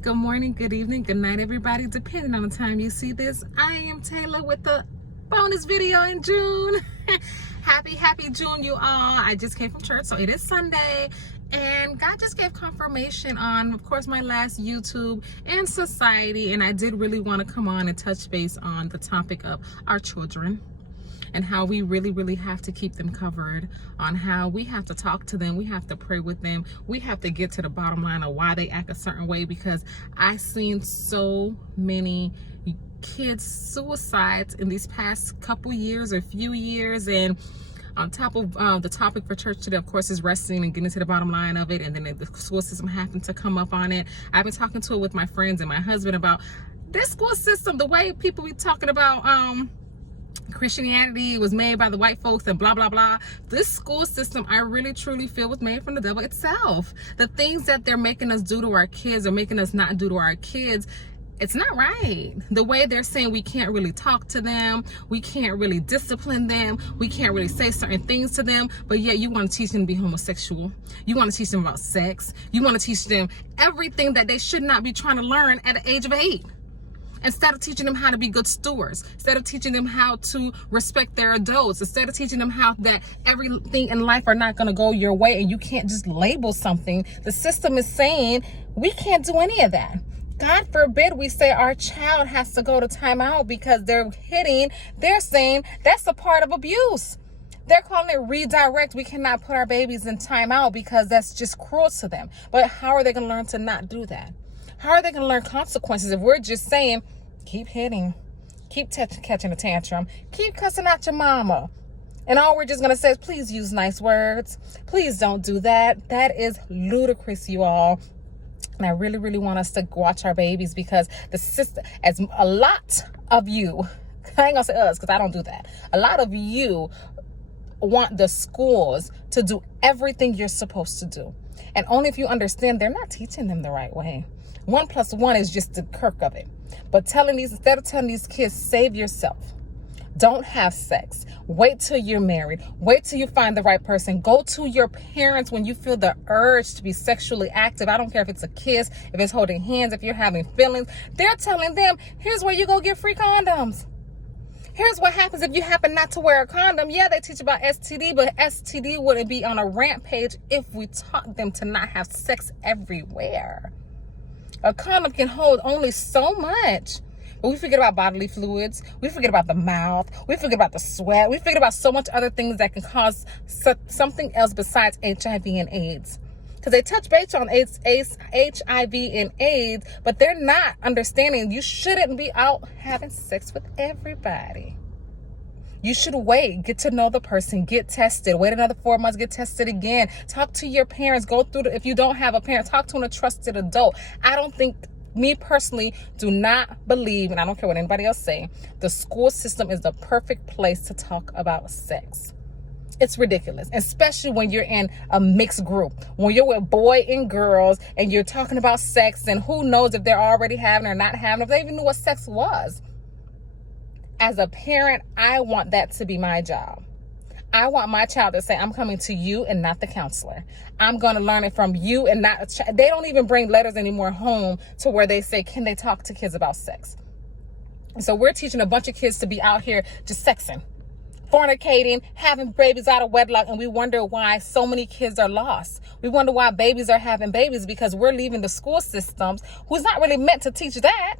Good morning, good evening, good night, everybody. Depending on the time you see this, I am Taylor with the bonus video in June. Happy June, you all. I just came from church, so it is Sunday. And God just gave confirmation on, of course, my last YouTube and society. And I did really want to come on and touch base on the topic of our children and how we really have to keep them covered, on how we have to talk to them, we have to pray with them, we have to get to the bottom line of why they act a certain way, because I've seen so many kids suicides in these past couple years or few years. And on top of the topic for church today, of course, is resting and getting to the bottom line of it, and then the school system happened to come up on it. I've been talking to it with my friends and my husband about this school system, the way people be talking about Christianity was made by the white folks and blah blah blah. This school system, I really truly feel, was made from the devil itself. The things that they're making us do to our kids or making us not do to our kids, it's not right. The way they're saying we can't really talk to them, we can't really discipline them, we can't really say certain things to them, but yet you want to teach them to be homosexual. You want to teach them about sex. You want to teach them everything that they should not be trying to learn at the age of 8. Instead of teaching them how to be good stewards, instead of teaching them how to respect their adults, instead of teaching them how that everything in life are not going to go your way and you can't just label something, the system is saying we can't do any of that. God forbid we say our child has to go to timeout because they're saying that's a part of abuse. They're calling it redirect. We cannot put our babies in timeout because that's just cruel to them. But how are they going to learn to not do that? How are they going to learn consequences if we're just saying, keep hitting, keep catching a tantrum, keep cussing out your mama, and all we're just going to say is, please use nice words. Please don't do that. That is ludicrous, you all. And I really want us to watch our babies, because the system, as a lot of you, I ain't going to say us because I don't do that. A lot of you want the schools to do everything you're supposed to do. And only if you understand they're not teaching them the right way. 1 + 1 is just the kirk of it. But instead of telling these kids, save yourself, don't have sex, wait till you're married, wait till you find the right person, go to your parents when you feel the urge to be sexually active. I don't care if it's a kiss, if it's holding hands, if you're having feelings. They're telling them, here's where you go get free condoms. Here's what happens if you happen not to wear a condom. Yeah, they teach about STD, but STD wouldn't be on a rampage if we taught them to not have sex everywhere. A condom can hold only so much. But we forget about bodily fluids. We forget about the mouth. We forget about the sweat. We forget about so much other things that can cause something else besides HIV and AIDS. Because they touch base on HIV and AIDS, but they're not understanding you shouldn't be out having sex with everybody. You should wait, get to know the person, get tested, wait another 4 months, get tested again. Talk to your parents, go through if you don't have a parent, talk to a trusted adult. I don't think, me personally, do not believe, and I don't care what anybody else say, the school system is the perfect place to talk about sex. It's ridiculous, especially when you're in a mixed group, when you're with boy and girls and you're talking about sex, and who knows if they're already having or not having, if they even knew what sex was. As a parent, I want that to be my job. I want my child to say, I'm coming to you and not the counselor. I'm going to learn it from you and not they don't even bring letters anymore home to where they say, can they talk to kids about sex? And so we're teaching a bunch of kids to be out here just sexing, fornicating, having babies out of wedlock, and we wonder why so many kids are lost. We wonder why babies are having babies, because we're leaving the school systems, who's not really meant to teach that,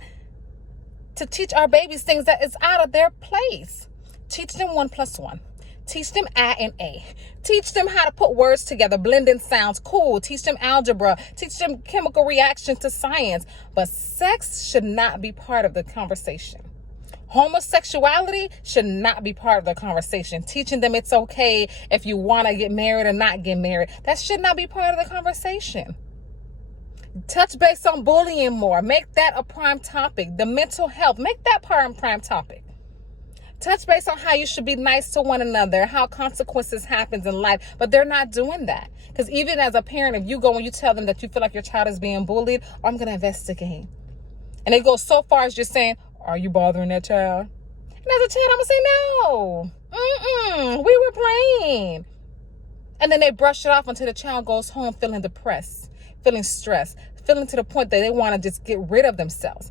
to teach our babies things that is out of their place. Teach them 1 + 1. Teach them I and A. Teach them how to put words together, blending sounds, cool. Teach them algebra. Teach them chemical reaction to science. But sex should not be part of the conversation. Homosexuality should not be part of the conversation. Teaching them it's okay if you want to get married or not get married, that should not be part of the conversation. Touch base on bullying more. Make that a prime topic. The mental health, make that prime topic. Touch base on how you should be nice to one another, how consequences happens in life. But they're not doing that. Because even as a parent, if you go and you tell them that you feel like your child is being bullied, I'm going to investigate. And they go so far as just saying, are you bothering that child? And as a child, I'm going to say, no. We were playing. And then they brush it off until the child goes home feeling depressed, feeling stressed, feeling to the point that they want to just get rid of themselves.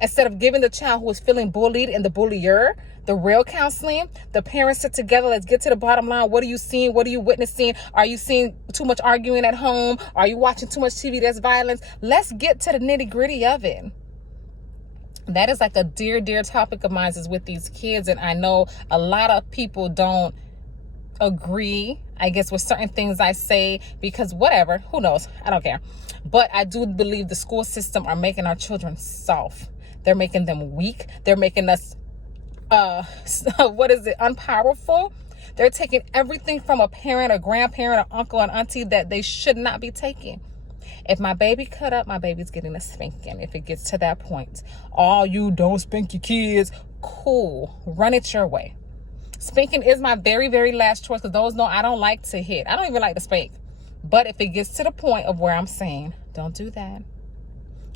Instead of giving the child who is feeling bullied and the bullier the real counseling, the parents sit together. Let's get to the bottom line. What are you seeing? What are you witnessing? Are you seeing too much arguing at home? Are you watching too much TV that's violence? Let's get to the nitty gritty of it. That is like a dear, dear topic of mine, is with these kids. And I know a lot of people don't agree, I guess, with certain things I say, because whatever, who knows? I don't care. But I do believe the school system are making our children soft. They're making them weak. They're making us unpowerful. They're taking everything from a parent, a grandparent, an uncle, and auntie that they should not be taking. If my baby cut up, my baby's getting a spanking. If it gets to that point, you don't spank your kids. Cool, run it your way. Spanking is my very, very last choice, because those know I don't like to hit. I don't even like to spank. But if it gets to the point of where I'm saying, don't do that.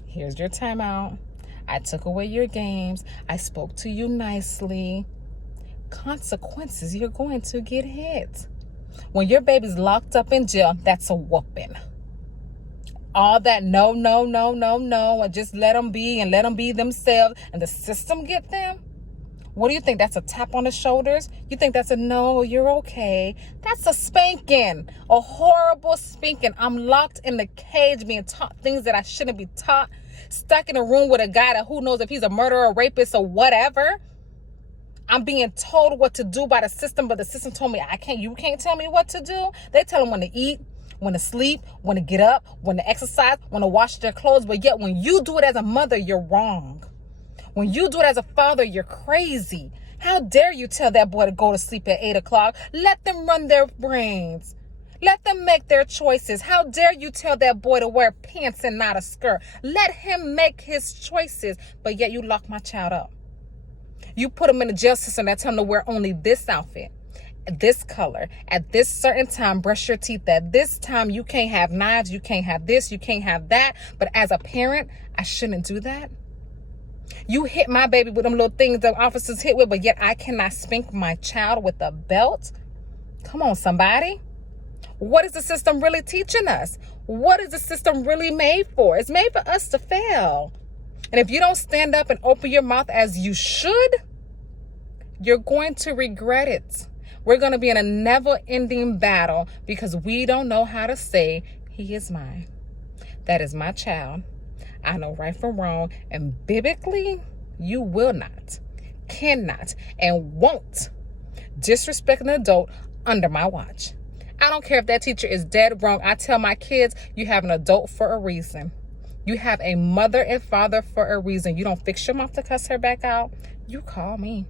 Here's your timeout. I took away your games. I spoke to you nicely. Consequences, you're going to get hit. When your baby's locked up in jail, that's a whooping. All that no, and just let them be and let them be themselves, and the system get them. What do you think? That's a tap on the shoulders? You think that's a no, you're okay? That's a spanking, a horrible spanking. I'm locked in the cage being taught things that I shouldn't be taught, stuck in a room with a guy that who knows if he's a murderer, rapist, or whatever. I'm being told what to do by the system, but the system told me you can't tell me what to do. They tell them when to eat, when to sleep, when to get up, when to exercise, when to wash their clothes. But yet when you do it as a mother, you're wrong. When you do it as a father, you're crazy. How dare you tell that boy to go to sleep at 8 o'clock? Let them run their brains. Let them make their choices. How dare you tell that boy to wear pants and not a skirt? Let him make his choices. But yet you lock my child up. You put him in the jail system that tell him to wear only this outfit, this color, at this certain time, brush your teeth at this time. You can't have knives. You can't have this. You can't have that. But as a parent, I shouldn't do that. You hit my baby with them little things that officers hit with, but yet I cannot spank my child with a belt. Come on, somebody. What is the system really teaching us? What is the system really made for? It's made for us to fail. And if you don't stand up and open your mouth as you should, you're going to regret it. We're going to be in a never-ending battle because we don't know how to say, he is mine. That is my child. I know right from wrong. And biblically, you will not, cannot, and won't disrespect an adult under my watch. I don't care if that teacher is dead wrong. I tell my kids, you have an adult for a reason. You have a mother and father for a reason. You don't fix your mouth to cuss her back out. You call me.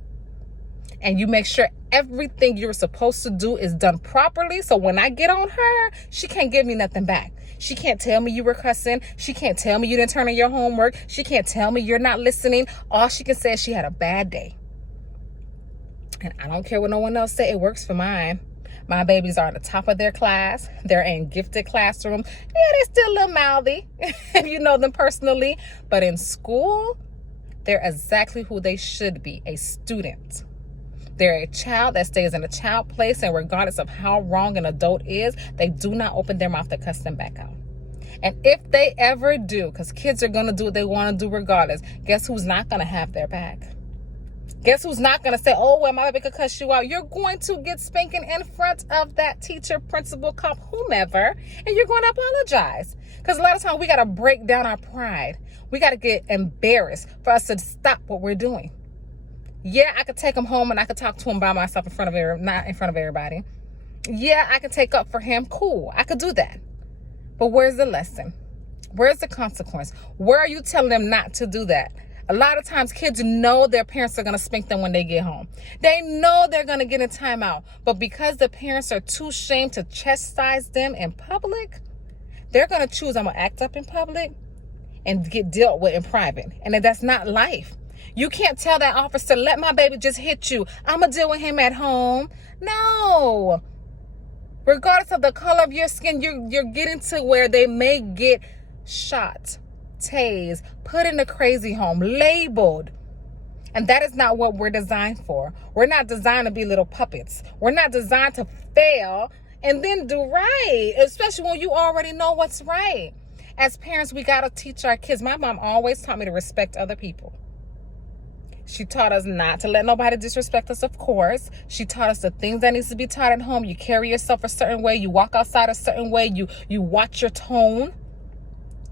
And you make sure everything you're supposed to do is done properly. So when I get on her, she can't give me nothing back. She can't tell me you were cussing. She can't tell me you didn't turn in your homework. She can't tell me you're not listening. All she can say is she had a bad day. And I don't care what no one else say. It works for mine. My babies are at the top of their class. They're in gifted classroom. Yeah, they're still a little mouthy if you know them personally. But in school, they're exactly who they should be, a student. They're a child that stays in a child place, and regardless of how wrong an adult is, they do not open their mouth to cuss them back out. And if they ever do, because kids are going to do what they want to do regardless, guess who's not going to have their back? Guess who's not going to say, oh, well, my baby could cuss you out? You're going to get spanking in front of that teacher, principal, cop, whomever, and you're going to apologize. Because a lot of times we got to break down our pride. We got to get embarrassed for us to stop what we're doing. Yeah, I could take him home and I could talk to him by myself not in front of everybody. Yeah, I could take up for him. Cool, I could do that. But where's the lesson? Where's the consequence? Where are you telling them not to do that? A lot of times kids know their parents are going to spank them when they get home. They know they're going to get a timeout. But because the parents are too ashamed to chastise them in public, they're going to choose, I'm going to act up in public and get dealt with in private. And that's not life. You can't tell that officer, let my baby just hit you. I'm going to deal with him at home. No. Regardless of the color of your skin, you're getting to where they may get shot, tased, put in a crazy home, labeled. And that is not what we're designed for. We're not designed to be little puppets. We're not designed to fail and then do right, especially when you already know what's right. As parents, we got to teach our kids. My mom always taught me to respect other people. She taught us not to let nobody disrespect us, of course. She taught us the things that needs to be taught at home. You carry yourself a certain way. You walk outside a certain way. You watch your tone.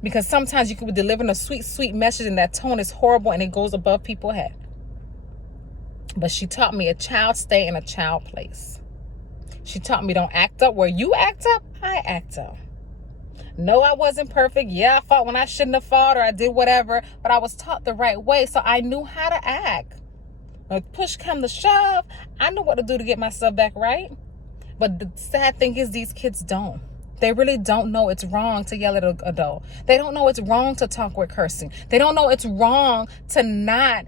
Because sometimes you could be delivering a sweet, sweet message and that tone is horrible and it goes above people's head. But she taught me a child stay in a child place. She taught me don't act up where you act up, I act up. No, I wasn't perfect. Yeah, I fought when I shouldn't have fought or I did whatever, but I was taught the right way, so I knew how to act. When push come to shove, I knew what to do to get myself back right. But the sad thing is these kids don't. They really don't know it's wrong to yell at an adult. They don't know it's wrong to talk with cursing. They don't know it's wrong to not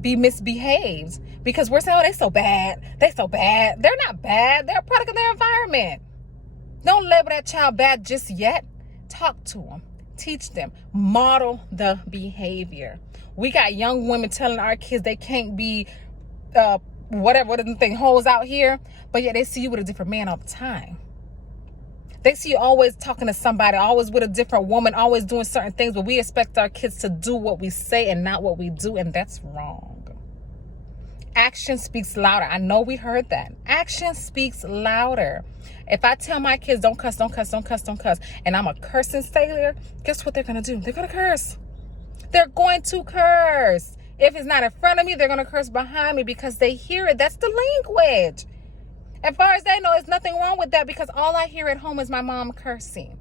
be misbehaved. Because we're saying, oh, they so bad. They so bad. They're not bad. They're a product of their environment. Don't label that child bad just yet. Talk to them. Teach them. Model the behavior. We got young women telling our kids they can't be whatever the thing hoes out here, but yet they see you with a different man all the time. They see you always talking to somebody, always with a different woman, always doing certain things, but we expect our kids to do what we say and not what we do, and that's wrong. Action speaks louder. I know we heard that. Action speaks louder. If I tell my kids, don't cuss, don't cuss, don't cuss, don't cuss, and I'm a cursing sailor, guess what they're going to do? They're going to curse. They're going to curse. If it's not in front of me, they're going to curse behind me because they hear it. That's the language. As far as they know, there's nothing wrong with that because all I hear at home is my mom cursing.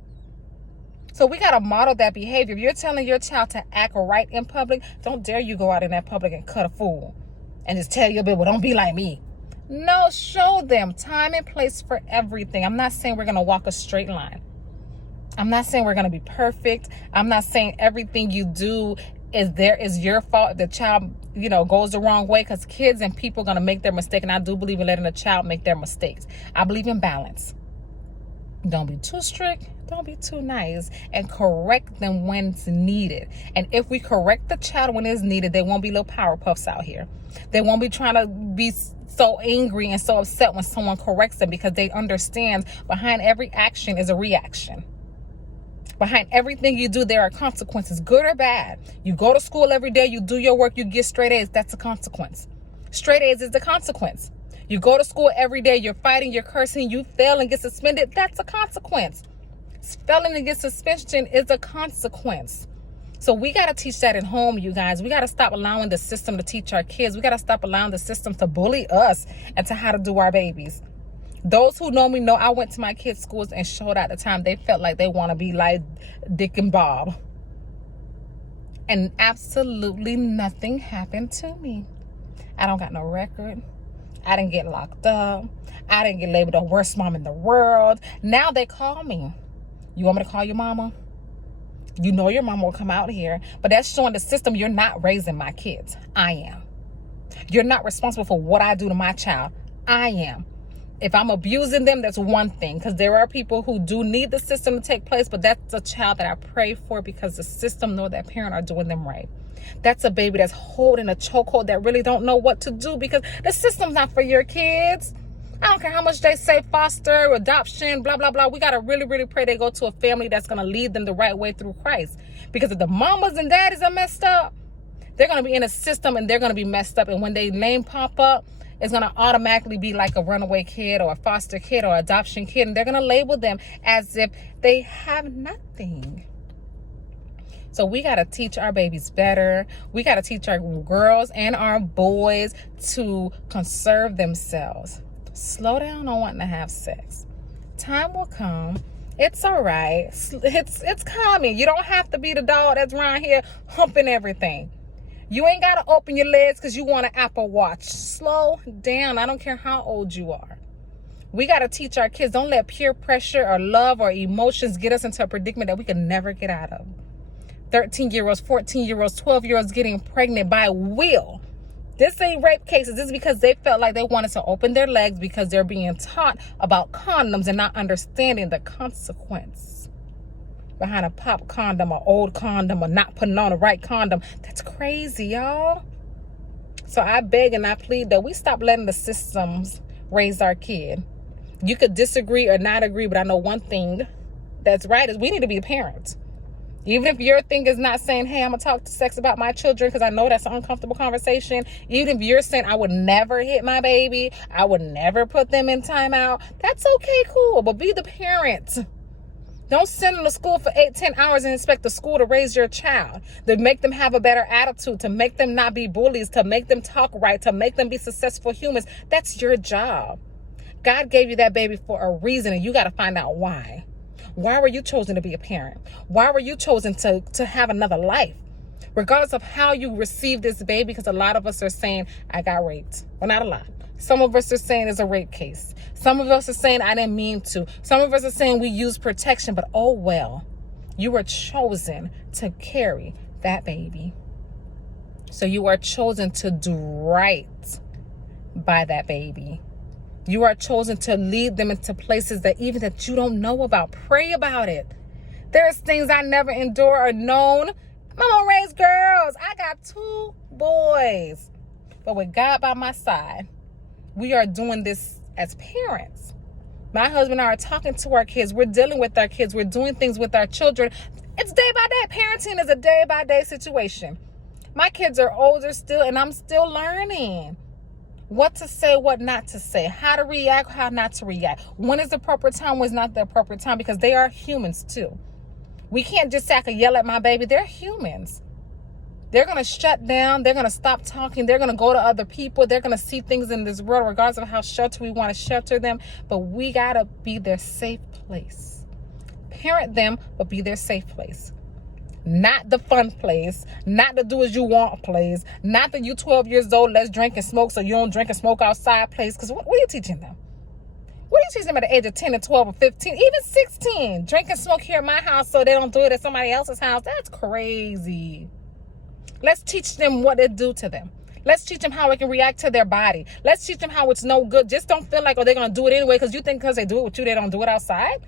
So we got to model that behavior. If you're telling your child to act right in public, don't dare you go out in that public and cut a fool and just tell your people, don't be like me. No, show them time and place for everything. I'm not saying we're going to walk a straight line. I'm not saying we're going to be perfect. I'm not saying everything you do is your fault if the child, goes the wrong way, because kids and people are going to make their mistake. And I do believe in letting a child make their mistakes. I believe in balance. Don't be too strict. Don't be too nice, and correct them when it's needed. And if we correct the child when it's needed, they won't be little power puffs out here. They won't be trying to be so angry and so upset when someone corrects them, because they understand behind every action is a reaction. Behind everything you do, there are consequences, good or bad. You go to school every day, you do your work, you get straight A's. That's a consequence. Straight A's is the consequence. You go to school every day, you're fighting, you're cursing, you fail and get suspended. That's a consequence. Failing and get suspension is a consequence. So we got to teach that at home, you guys. We got to stop allowing the system to teach our kids. We got to stop allowing the system to bully us and to how to do our babies. Those who know me know I went to my kids' schools and showed out the time they felt like they want to be like Dick and Bob. And absolutely nothing happened to me. I don't got no record. I didn't get locked up. I didn't get labeled the worst mom in the world. Now they call me. You want me to call your mama? You know your mama will come out here. But that's showing the system you're not raising my kids. I am. You're not responsible for what I do to my child. I am. If I'm abusing them, that's one thing. Because there are people who do need the system to take place. But that's a child that I pray for because the system nor that parent are doing them right. That's a baby that's holding a chokehold that really don't know what to do because the system's not for your kids. I don't care how much they say foster, adoption, blah, blah, blah. We got to really, really pray they go to a family that's going to lead them the right way through Christ. Because if the mamas and daddies are messed up, they're going to be in a system and they're going to be messed up. And when their name pop up, it's going to automatically be like a runaway kid or a foster kid or adoption kid. And they're going to label them as if they have nothing. So we got to teach our babies better. We got to teach our girls and our boys to conserve themselves. Slow down on wanting to have sex. Time will come. It's all right. It's coming. You don't have to be the dog that's around here humping everything. You ain't got to open your legs because you want an Apple Watch. Slow down. I don't care how old you are. We got to teach our kids. Don't let peer pressure or love or emotions get us into a predicament that we can never get out of. 13-year-olds, 14-year-olds, 12-year-olds getting pregnant by will. This ain't rape cases. This is because they felt like they wanted to open their legs because they're being taught about condoms and not understanding the consequence behind a pop condom, or old condom, or not putting on the right condom. That's crazy, y'all. So I beg and I plead that we stop letting the systems raise our kid. You could disagree or not agree, but I know one thing that's right is we need to be the parents. Even if your thing is not saying, hey, I'm going to talk to sex about my children because I know that's an uncomfortable conversation. Even if you're saying, I would never hit my baby, I would never put them in timeout. That's okay, cool. But be the parent. Don't send them to school for 8-10 hours and expect the school to raise your child, to make them have a better attitude, to make them not be bullies, to make them talk right, to make them be successful humans. That's your job. God gave you that baby for a reason, and you got to find out why. Why were you chosen to be a parent? Why were you chosen to have another life? Regardless of how you receive this baby, because a lot of us are saying, I got raped. Well, not a lot. Some of us are saying it's a rape case. Some of us are saying I didn't mean to. Some of us are saying we use protection, but oh well. You were chosen to carry that baby. So you are chosen to do right by that baby. You are chosen to lead them into places that even that you don't know about. Pray about it. There's things I never endure or known. I'm gonna raise girls. I got 2 boys. But with God by my side, we are doing this as parents. My husband and I are talking to our kids. We're dealing with our kids. We're doing things with our children. It's day by day. Parenting is a day by day situation. My kids are older still, and I'm still learning what to say, what not to say, how to react, how not to react. When is the proper time, when is not the appropriate time, because they are humans too. We can't just say I can yell at my baby. They're humans. They're going to shut down. They're going to stop talking. They're going to go to other people. They're going to see things in this world, regardless of how sheltered we want to shelter them. But we got to be their safe place. Parent them, but be their safe place. Not the fun place, not the do as you want place, not the you 12 years old, let's drink and smoke so you don't drink and smoke outside place. Because what are you teaching them? What are you teaching them at the age of 10 and 12 or 15, even 16? Drink and smoke here at my house so they don't do it at somebody else's house. That's crazy. Let's teach them what it do to them. Let's teach them how it can react to their body. Let's teach them how it's no good. Just don't feel like, oh, they're going to do it anyway because you think because they do it with you, they don't do it outside.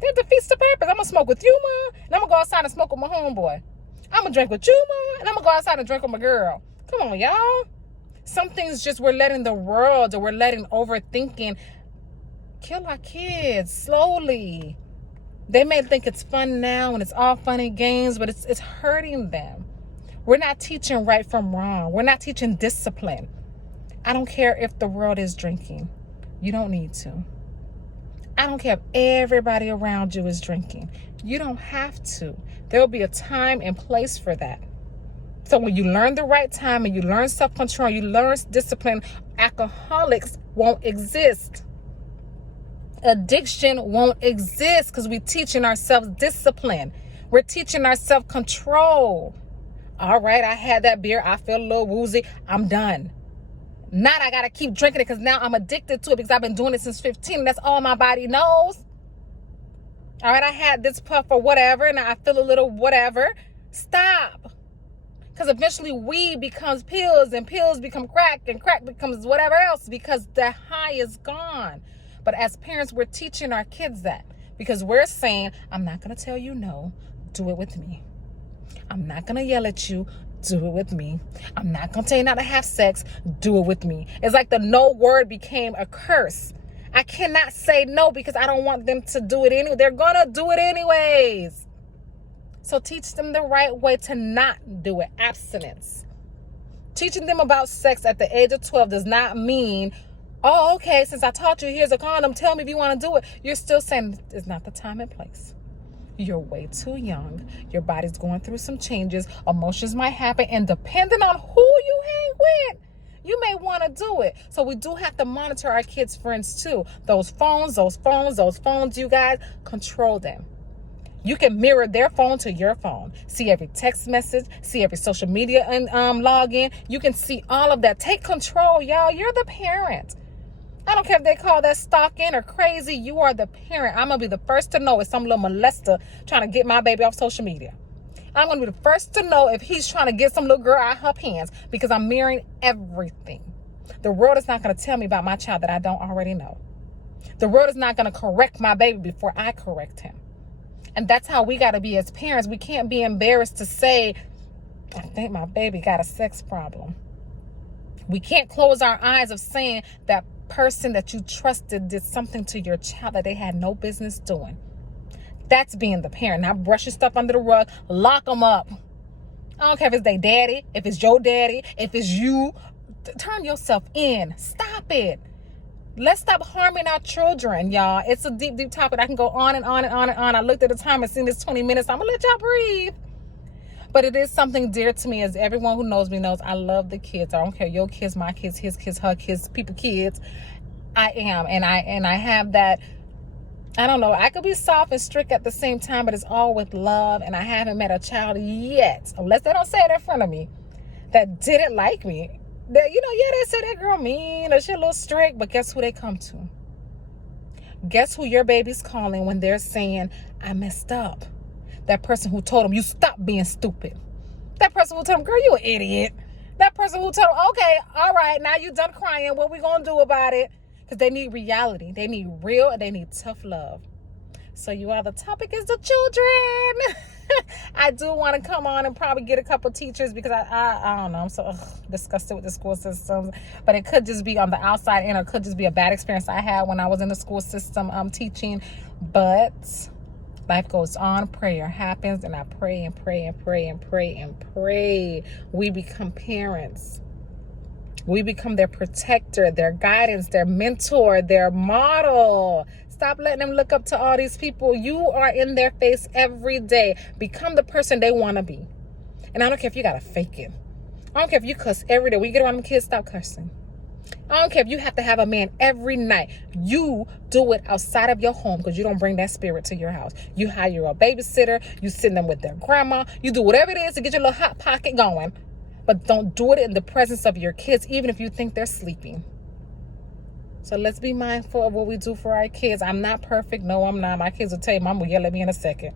That defeats the purpose. I'm going to smoke with you, Ma, and I'm going to go outside and smoke with my homeboy. I'm going to drink with you, Ma, and I'm going to go outside and drink with my girl. Come on, y'all. Some things just we're letting the world, or we're letting overthinking kill our kids slowly. They may think it's fun now and it's all fun and games, but it's hurting them. We're not teaching right from wrong. We're not teaching discipline. I don't care if the world is drinking. You don't need to. I don't care if everybody around you is drinking. You don't have to. There will be a time and place for that. So when you learn the right time and you learn self-control, you learn discipline, alcoholics won't exist. Addiction won't exist because we're teaching ourselves discipline. We're teaching ourselves control. All right, I had that beer. I feel a little woozy. I'm done. Not I got to keep drinking it because now I'm addicted to it because I've been doing it since 15. That's all my body knows. All right, I had this puff or whatever and I feel a little whatever. Stop. Because eventually weed becomes pills and pills become crack and crack becomes whatever else because the high is gone. But as parents, we're teaching our kids that because we're saying, I'm not going to tell you no, do it with me. I'm not going to yell at you. Do it with me. I'm not going to tell you not to have sex. Do it with me. It's like the no word became a curse. I cannot say no because I don't want them to do it anyway. They're going to do it anyways. So teach them the right way to not do it. Abstinence. Teaching them about sex at the age of 12 does not mean, oh, okay, since I taught you, here's a condom. Tell me if you want to do it. You're still saying it's not the time and place. You're way too young. Your body's going through some changes. Emotions might happen. And depending on who you hang with, you may want to do it. So we do have to monitor our kids' friends too. Those phones, you guys, control them. You can mirror their phone to your phone. See every text message. See every social media and login. You can see all of that. Take control, y'all. You're the parent. I don't care if they call that stalking or crazy. You are the parent. I'm going to be the first to know if some little molester trying to get my baby off social media. I'm going to be the first to know if he's trying to get some little girl out of her pants because I'm mirroring everything. The world is not going to tell me about my child that I don't already know. The world is not going to correct my baby before I correct him. And that's how we got to be as parents. We can't be embarrassed to say, I think my baby got a sex problem. We can't close our eyes of saying that person that you trusted did something to your child that they had no business doing. That's being the parent. Not brushing stuff under the rug. Lock them up. I don't care if it's their daddy, if it's your daddy, if it's you. Turn yourself in. Stop it. Let's stop harming our children, y'all. It's a deep, deep topic. I can go on and on and on and on. I looked at the time and seen this 20 minutes. I'm going to let y'all breathe. But it is something dear to me. As everyone who knows me knows, I love the kids. I don't care. Your kids, my kids, his kids, her kids, people kids. I am. And I have that. I don't know. I could be soft and strict at the same time, but it's all with love. And I haven't met a child yet, unless they don't say it in front of me, that didn't like me. That, they say that girl mean or she a little strict, but guess who they come to? Guess who your baby's calling when they're saying, I messed up? That person who told them, you stop being stupid. That person who told them, girl, you an idiot. That person who told them, okay, all right, now you done crying. What we gonna do about it? Because they need reality. They need real and they need tough love. So you all, the topic is the children. I do want to come on and probably get a couple teachers because I don't know. I'm so disgusted with the school systems. But it could just be on the outside in, or it could just be a bad experience I had when I was in the school system teaching. But life goes on. Prayer happens. And I pray and pray and pray and pray and pray. We become parents. We become their protector, their guidance, their mentor, their model. Stop letting them look up to all these people. You are in their face every day. Become the person they want to be. And I don't care if you got to fake it. I don't care if you cuss every day. When you get around them kids, stop cussing. I don't care if you have to have a man every night. You do it outside of your home because you don't bring that spirit to your house. You hire a babysitter. You send them with their grandma. You do whatever it is to get your little hot pocket going. But don't do it in the presence of your kids, even if you think they're sleeping. So let's be mindful of what we do for our kids. I'm not perfect. No, I'm not. My kids will tell you, Mom will yell at me in a second.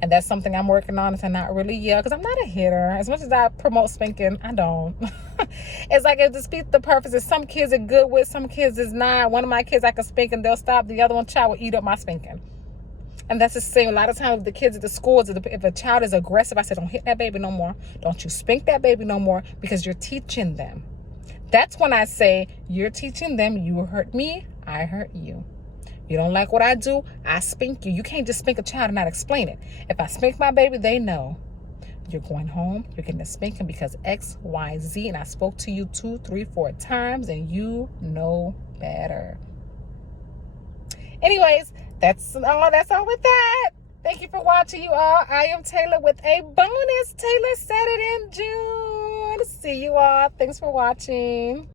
And that's something I'm working on, is to not really yell, because I'm not a hitter. As much as I promote spanking, I don't. It's like it defeats the purpose. Is some kids are good with, some kids is not. One of my kids I can spank and they'll stop. The other one, child, will eat up my spanking. And that's the same. A lot of times with the kids at the schools, if a child is aggressive, I say, don't hit that baby no more. Don't you spank that baby no more, because you're teaching them. That's when I say, you're teaching them, you hurt me, I hurt you. You don't like what I do, I spank you. You can't just spank a child and not explain it. If I spank my baby, they know. You're going home, you're getting a spanking because X, Y, Z, and I spoke to you 2, 3, 4 times, and you know better. Anyways, that's all with that. Thank you for watching, you all. I am Taylor with a bonus. Taylor said it in June. See you all. Thanks for watching.